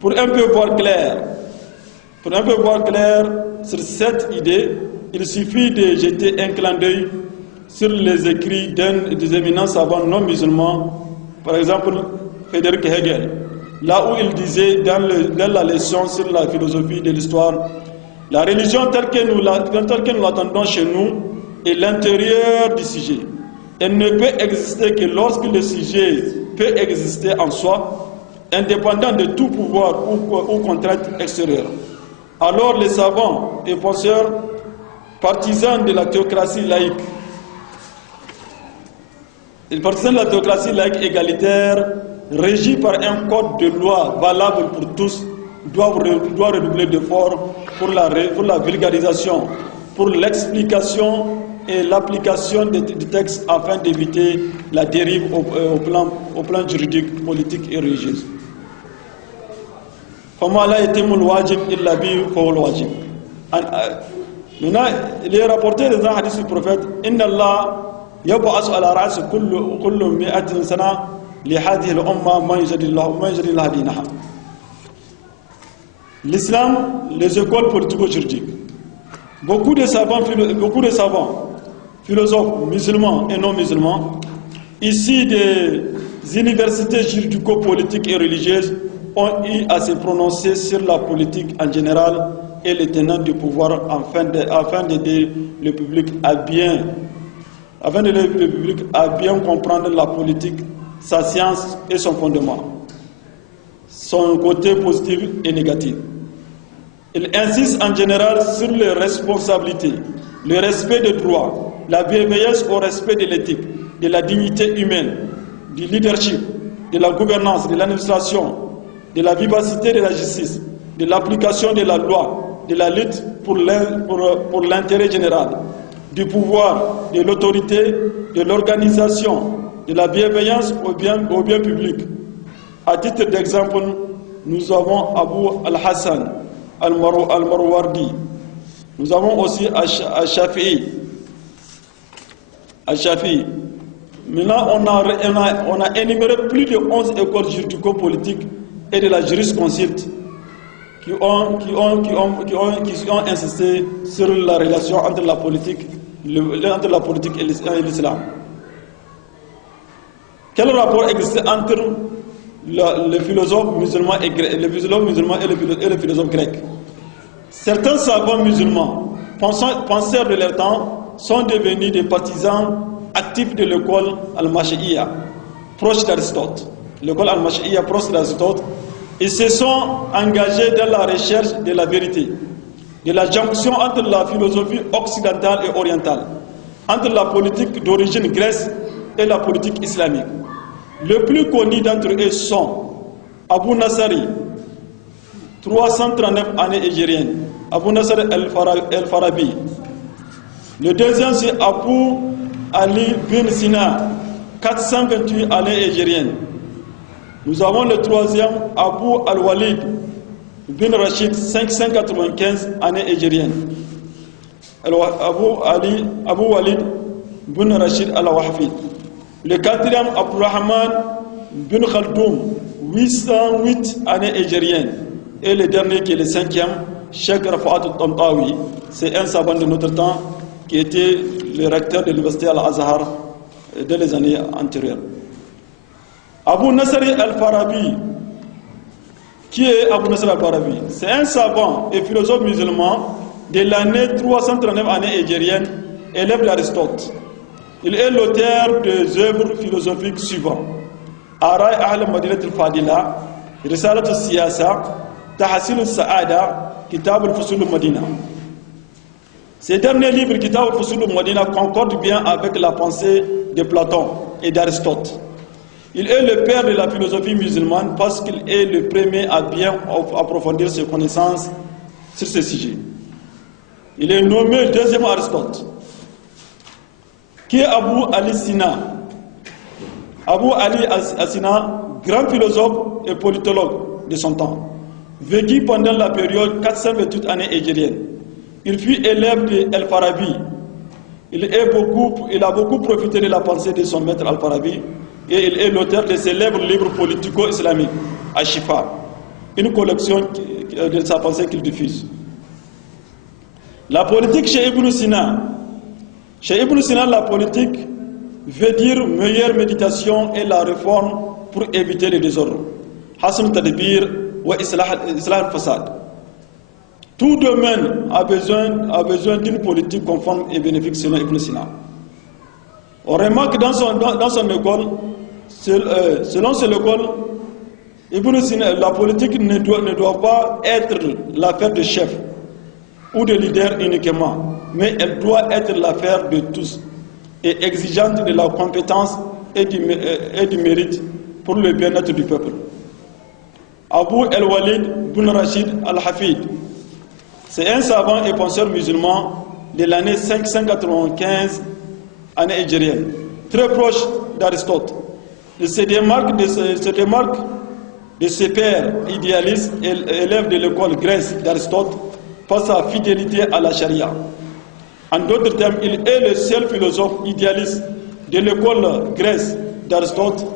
Pour un peu voir clair sur cette idée, il suffit de jeter un clin d'œil sur les écrits des éminents savants non musulmans, par exemple Friedrich Hegel, là où il disait dans la leçon sur la philosophie de l'histoire, la religion telle que nous l'attendons chez nous est l'intérieur du sujet. Elle ne peut exister que lorsque le sujet peut exister en soi, indépendant de tout pouvoir ou contrainte extérieure. Alors les savants et penseurs partisans de la théocratie laïque, égalitaire, régie par un code de loi valable pour tous, doivent redoubler d'efforts pour la vulgarisation, pour l'explication et l'application des textes afin d'éviter la dérive au plan juridique, politique et religieux. Maintenant, il est rapporté dans un hadith du prophète, Inna Allah yab'asu ala ra'si kullu mi'atin sana li hadhihi al-umma man yajadillahu dinaha. L'islam, les écoles politico-juridiques. Beaucoup de savants, philosophes musulmans et non musulmans, issus des universités juridico-politiques et religieuses, ont eu à se prononcer sur la politique en général et les tenants du pouvoir afin d'aider le public à bien comprendre la politique, sa science et son fondement, son côté positif et négatif. Il insiste en général sur les responsabilités, le respect des droits, la bienveillance au respect de l'éthique, de la dignité humaine, du leadership, de la gouvernance, de l'administration, de la vivacité de la justice, de l'application de la loi, de la lutte pour l'intérêt général, du pouvoir, de l'autorité, de l'organisation, de la bienveillance au bien public. À titre d'exemple, nous avons Abu al-Hassan al-Marwardi. Nous avons aussi Al-Shafi'i. Maintenant, on a énuméré plus de 11 écoles juridico-politiques et de la jurisconsulte qui ont insisté sur la relation entre la politique et l'islam. Quel rapport existe entre les philosophes musulmans et les philosophes grecs? Certains savants musulmans, penseurs de leur temps, sont devenus des partisans actifs de l'école al-Mash'iyya, proche d'Aristote. L'école al-Mash'iyya, proche d'Aristote, ils se sont engagés dans la recherche de la vérité, de la jonction entre la philosophie occidentale et orientale, entre la politique d'origine grecque et la politique islamique. Le plus connu d'entre eux sont Abu Nasri, 339 années égériennes, Abu Nasr al-Farabi. Le deuxième c'est Abu Ali bin Sina, 428 années égériennes. Nous avons le troisième, Abu al-Walid bin Rashid, 595 années égériennes. Abu Walid bin Rashid al-Wahfi. Le quatrième, Abdurrahman bin Khaldoum, 808 années égériennes. Et le dernier, qui est le cinquième, Cheikh Rafa'at al-Tantawi, c'est un savant de notre temps qui était le recteur de l'université Al-Azhar dans les années antérieures. Abu Nasr al-Farabi. Qui est Abu Nasr al-Farabi? C'est un savant et philosophe musulman de l'année 339 années égérienne, élève d'Aristote. Il est l'auteur des œuvres philosophiques suivantes: Aray Ahl Madinat al-Fadila, Risalat al-Siyasa, Tahsil al-Sa'ada, Kitab al-Fusul al-Madina. Ces derniers livres, Kitab al-Fusul al-Madina, concordent bien avec la pensée de Platon et d'Aristote. Il est le père de la philosophie musulmane parce qu'il est le premier à bien approfondir ses connaissances sur ce sujet. Il est nommé deuxième Aristote. Qui est Abu Ali Sina? Abu Ali Sina, grand philosophe et politologue de son temps, vécu pendant la période 428 années égériennes. Il fut élève de Al-Farabi. Il a beaucoup profité de la pensée de son maître Al-Farabi et il est l'auteur de célèbres livres politico-islamiques Ashifa, une collection de sa pensée qu'il diffuse. La politique chez Ibn Sina. Chez Ibn Sina, la politique veut dire meilleure méditation et la réforme pour éviter les désordres. Hassan Tadbir ou Islah al-Fasad. Tout domaine a besoin d'une politique conforme et bénéfique selon Ibn Sina. On remarque dans son école, selon son école, Ibn Sina, la politique ne doit pas être l'affaire de chefs ou de leaders uniquement, mais elle doit être l'affaire de tous et exigeante de la compétence et du mérite pour le bien-être du peuple. Abu el-Walid bin Rashid al-Hafid, c'est un savant et penseur musulman de l'année 595, année hégérienne, très proche d'Aristote. Il se démarque de ses pairs idéalistes et élèves de l'école grecque d'Aristote par sa fidélité à la charia. En d'autres termes, il est le seul philosophe idéaliste de l'école grecque d'Aristote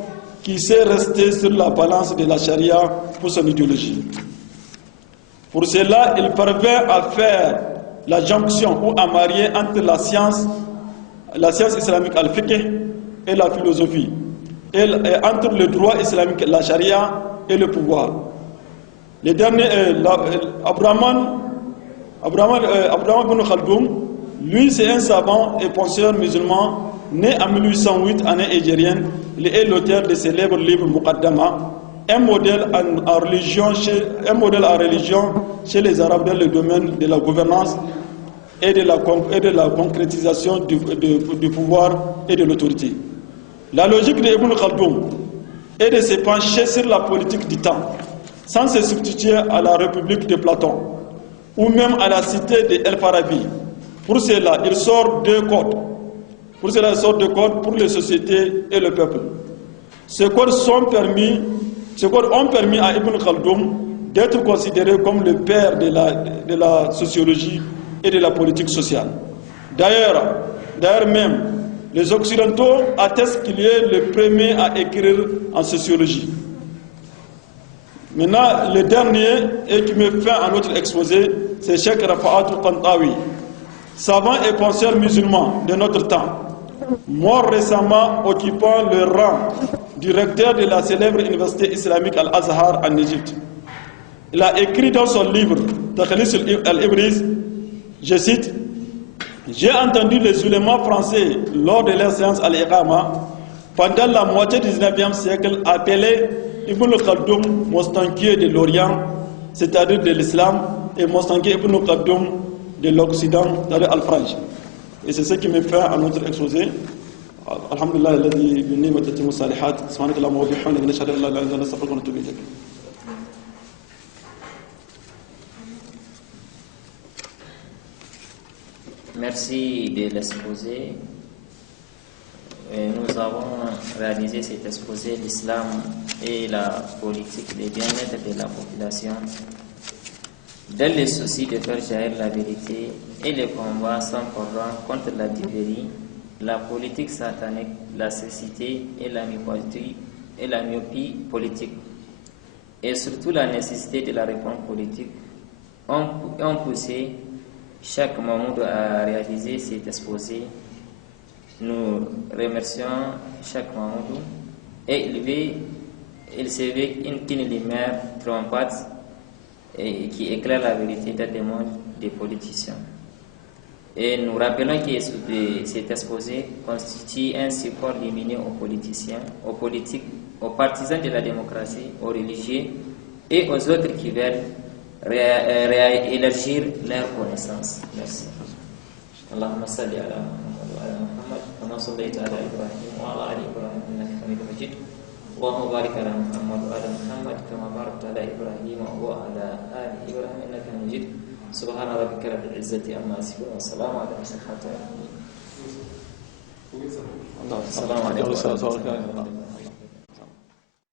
qui s'est resté sur la balance de la charia pour son idéologie. Pour cela, il parvient à faire la jonction ou à marier entre la science islamique al-fiqh et la philosophie, et entre le droit islamique, la charia et le pouvoir. Le dernier, Abraham bin Khaldoum, lui c'est un savant et penseur musulman né en 1808, année hégérienne. Il est l'auteur de célèbres livres Muqaddama, un modèle en religion chez les Arabes dans le domaine de la gouvernance et de la concrétisation du pouvoir et de l'autorité. La logique de Ibn Khaldoum est de se pencher sur la politique du temps, sans se substituer à la République de Platon, ou même à la cité de El-Farabi. Pour cela, il sort deux codes. Pour les sociétés et le peuple. Ces codes ont permis à Ibn Khaldoum d'être considéré comme le père de la sociologie et de la politique sociale. D'ailleurs même, les Occidentaux attestent qu'il est le premier à écrire en sociologie. Maintenant, le dernier, et qui me fait un autre exposé, c'est Cheikh Rafa'atou Tantawi, savant et penseur musulman de notre temps, mort récemment occupant le rang du recteur de la célèbre université islamique Al-Azhar en Égypte. Il a écrit dans son livre Takhlis al-Ibriz, je cite: « J'ai entendu les ulémas français lors de leur séance al-Iqama pendant la moitié du 19e siècle appeler Ibn Khaldoum Mostankier de l'Orient, c'est-à-dire de l'islam, et Mostankier Ibn Khaldoum de l'Occident, c'est-à-dire Al-Franj. » Et c'est ce qui me fait un autre exposé. Alhamdulillah, alladhi bi ni'matihi musalihat, subhanakallahumma wa bihamdika, nashhadu an la ilaha illa anta, nastaghfiruka wa natubu ilayk. Merci de l'exposé. Nous avons réalisé cet exposé, l'islam et la politique, le bien-être de la population, dans le souci de faire jaillir la vérité et le combat sans programme contre la division, la politique satanique, la cécité et la myopie politique, et surtout la nécessité de la réforme politique, ont poussé chaque Mahmoud à réaliser cet exposé. Nous remercions chaque Mahmoud et il se veut une lumière trompante et qui éclaire la vérité dans le monde des politiciens. Et nous rappelons que cet exposé constitue un support lumineux aux politiciens, aux politiques, aux partisans de la démocratie, aux religieux et aux autres qui veulent élargir leurs connaissances. Merci. Allahumma salli ala Muhammad wa ala Muhammad kama sallaita ala Ibrahim wa ala ali Ibrahim innaka Hamidum Majid. Allahumma barik ala Muhammad wa ala Muhammad kama barakta ala Ibrahim wa ala ali Ibrahim innaka Hamidum Majid. Subhana rabbika rabbil izzati amma yasifun wa salamun ala al-mursalin. Assalamu alaykum wa rahmatullahi wa barakatuh.